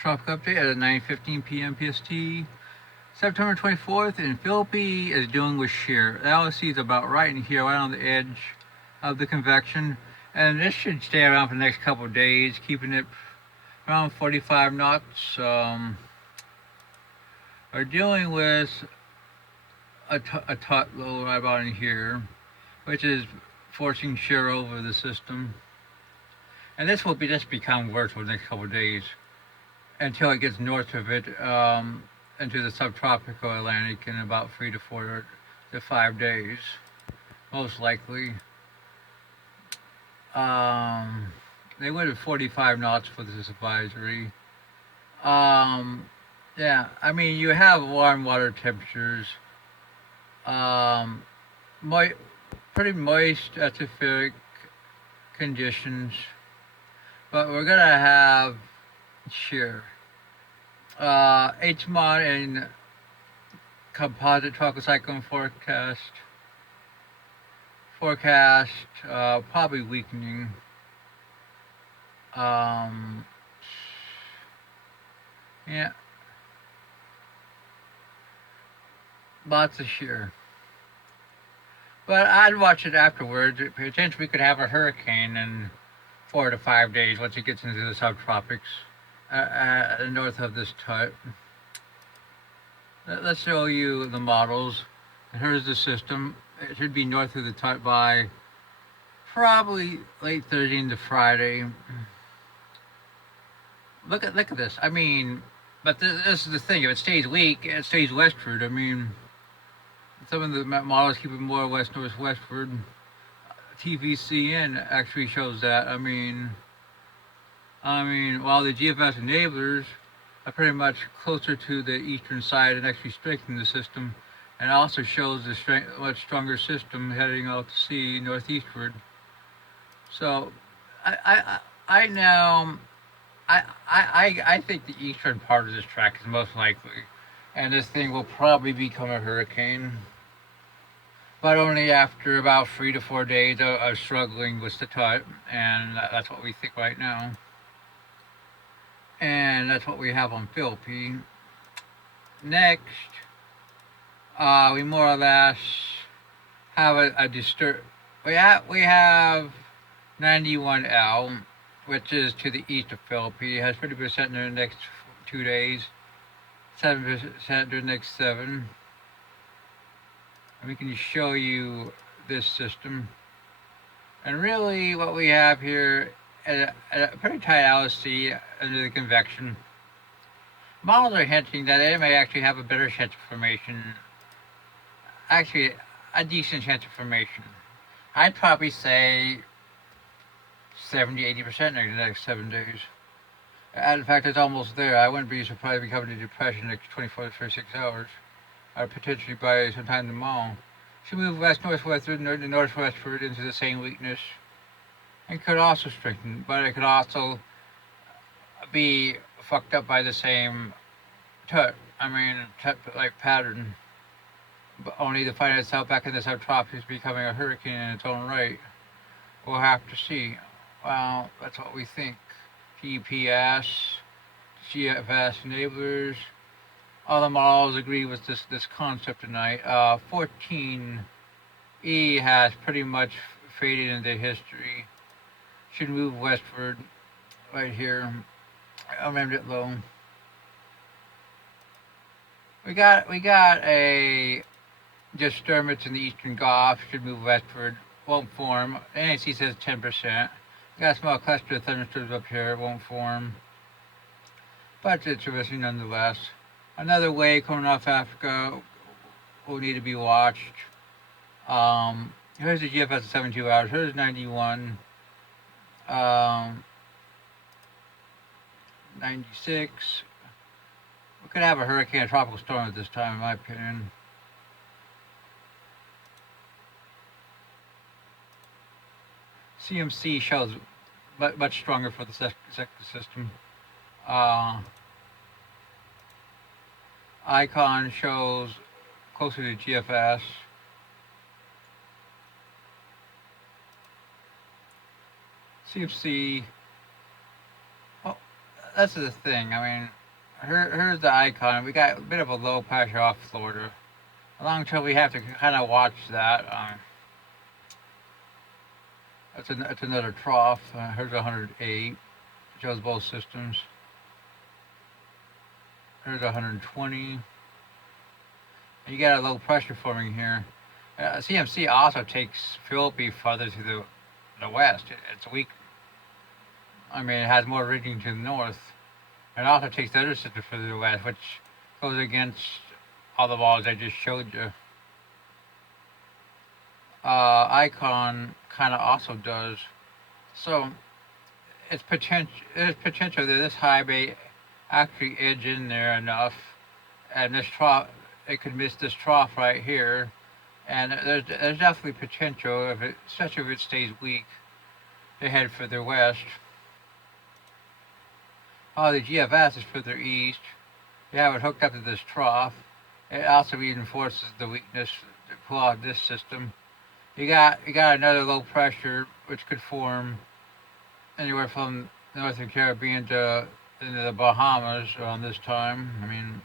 Tropic update at 9:15 p.m. PST. September 24th, and Philippines is dealing with shear. The LSC is about right in here, right on the edge of the convection. And this should stay around for the next couple of days, keeping it around 45 knots. We're dealing with a taut low right about in here, which is forcing shear over the system. And this will just become worse for the next couple of days until it gets north of it into the subtropical Atlantic in about 3 to 5 days, most likely. They went at 45 knots for this advisory. Yeah, I mean, you have warm water temperatures, um, mo- pretty moist atmospheric conditions, but we're gonna have shear. HMON and composite tropical cyclone forecast probably weakening. Um, yeah, lots of shear. But I'd watch it afterwards. Potentially, we could have a hurricane in 4 to 5 days once it gets into the subtropics north of this type. Let's show you the models. Here's the system. It should be north of the type by probably late Thursday into Friday. Look at this. I mean, but this is the thing. If it stays weak, it stays westward. I mean, some of the models keep it more west northwestward. TVCN actually shows that. While the GFS enablers are pretty much closer to the eastern side and actually strengthen the system, and also shows the much stronger system heading out to sea northeastward. So, I now I think the eastern part of this track is most likely, and this thing will probably become a hurricane, but only after about 3 to 4 days of struggling with the type, and that's what we think right now. And that's what we have on Philippines. Next, we more or less have a disturb. We have 91L, which is to the east of Philippines. It has 50% in the next 2 days, 7% during the next 7. And we can show you this system. And really, what we have here at a pretty tight LSC under the convection. Models are hinting that it may actually have a better chance of formation. Actually, a decent chance of formation. I'd probably say 70-80% in the next 7 days. And in fact, it's almost there. I wouldn't be surprised if it becomes a depression in the next 24 to 36 hours, or potentially by sometime tomorrow. Should move west-northwestward, northwestward into the same weakness. It could also strengthen, but it could also be fucked up by the same like pattern, but only to find itself back in the subtropics becoming a hurricane in its own right. We'll have to see. Well, that's what we think. GPS, GFS enablers, all the models agree with this concept tonight. 14E has pretty much faded into history. Should move westward right here. I'll remember it low. We got a disturbance in the eastern Gulf. Should move westward. Won't form. NAC says 10%. We got a small cluster of thunderstorms up here. It won't form, but it's interesting nonetheless. Another wave coming off Africa will need to be watched. Here's the GFS at 72 hours. Here's 91. 96. We could have a hurricane, a tropical storm at this time, in my opinion. CMC shows much stronger for the system. Icon shows closer to GFS. CFC. Oh, that's the thing. I mean, here's the icon. We got a bit of a low pressure off Florida. Long term, we have to kind of watch that. That's another trough. Here's 108. Shows both systems. Here's 120. And you got a low pressure forming here. CMC also takes Philippines further to the west. It's weak. I mean, it has more ridging to the north. It also takes the other system further to the west, which goes against all the walls I just showed you. Icon kind of also does. So there's potential that this high may actually edge in there enough, and this trough, it could miss this trough right here, and there's definitely potential if especially if it stays weak, to head further west. Oh, the GFS is further east. You have it hooked up to this trough. It also reinforces the weakness to pull out this system. You got another low pressure which could form anywhere from the Northern Caribbean to into the Bahamas around this time. I mean,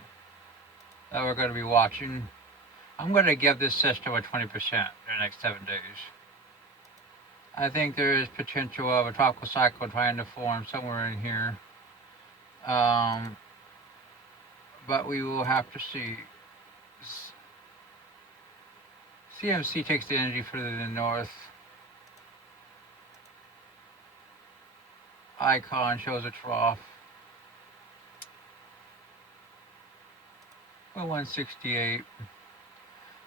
that we're going to be watching. I'm going to give this system a 20% in the next 7 days. I think there is potential of a tropical cyclone trying to form somewhere in here. But we will have to see. CMC takes the energy further to the north. Icon shows a trough. Well, 168.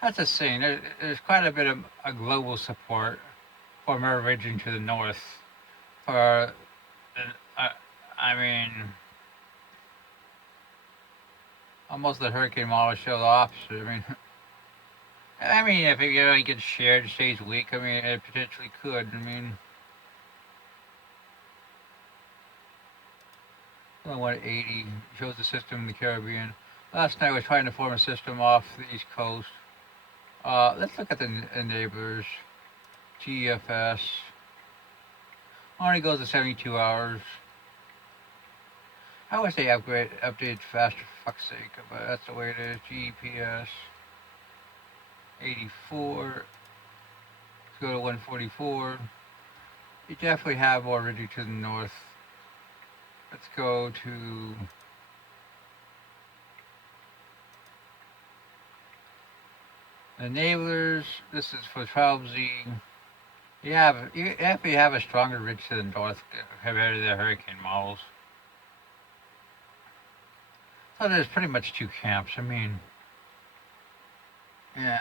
That's a thing. There's quite a bit of a global support for more ridging to the north. For, I mean, almost the hurricane models show the opposite. I mean, if it really gets shared, stays weak. I mean, it potentially could. I mean, 180 shows the system in the Caribbean. Last night I was trying to form a system off the East Coast. Let's look at the enablers. GFS only goes to 72 hours. I wish they updated faster, for fuck's sake, but that's the way it is. GPS 84. Let's go to 144. You definitely have more ridging to the north. Let's go to enablers. This is for 12Z. You have a stronger ridge to the north compared to the hurricane models. So there's pretty much two camps. I mean, yeah.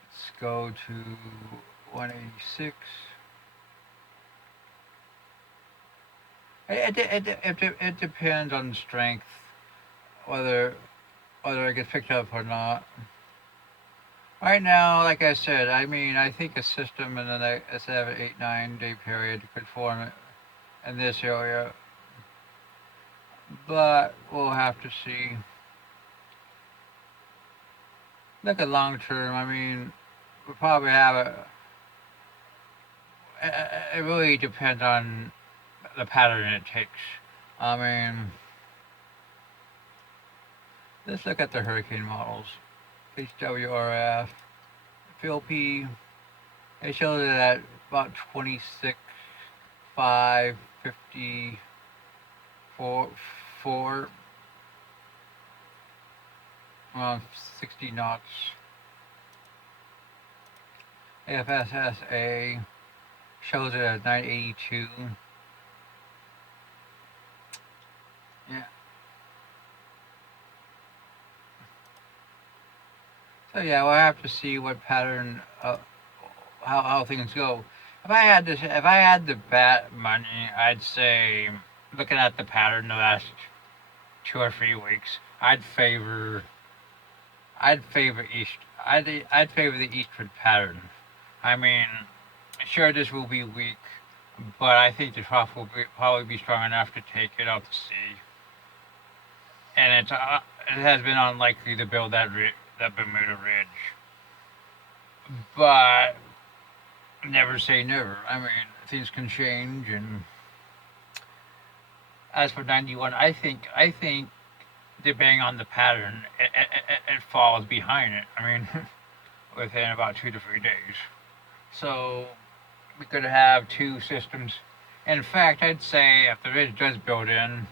Let's go to 186. It depends on the strength, whether it gets picked up or not. Right now, like I said, I mean, I think a system in the next 7, 8, 9 day period could form in this area, but we'll have to see. Look at long term. I mean, we'll probably have it really depends on the pattern it takes. I mean, let's look at the hurricane models. HWRF, Philippines. It shows it at about 26, 5, 50, 4, around 60 knots. AFSSA shows it at 982. Yeah. So yeah, we'll have to see what pattern, how things go. If I had the bet money, I'd say, looking at the pattern the last 2 or 3 weeks, I'd favor east. I'd favor the eastward pattern. I mean, sure, this will be weak, but I think the trough will probably be strong enough to take it out to sea. And it has been unlikely to build that Bermuda Ridge. But never say never. I mean, things can change, and as for 91, I think depending on the pattern, it falls behind it. I mean, within about 2 to 3 days. So we could have two systems. In fact, I'd say if the ridge does build in,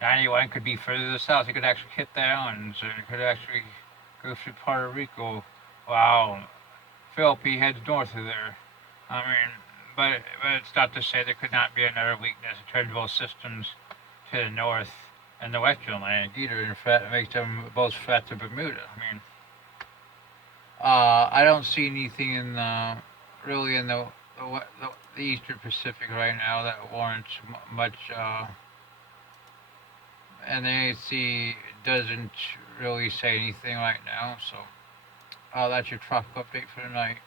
91 could be further to the south. It could actually hit the islands, and it could actually go through Puerto Rico. Wow, Philippines heads north of there. I mean, but it's not to say there could not be another weakness in terms of both systems to the north and the western Atlantic either. In fact, it makes them both threat to Bermuda. I mean, I don't see anything in the really in the Eastern Pacific right now that warrants much. And the AC doesn't really say anything right now. So that's your traffic update for tonight.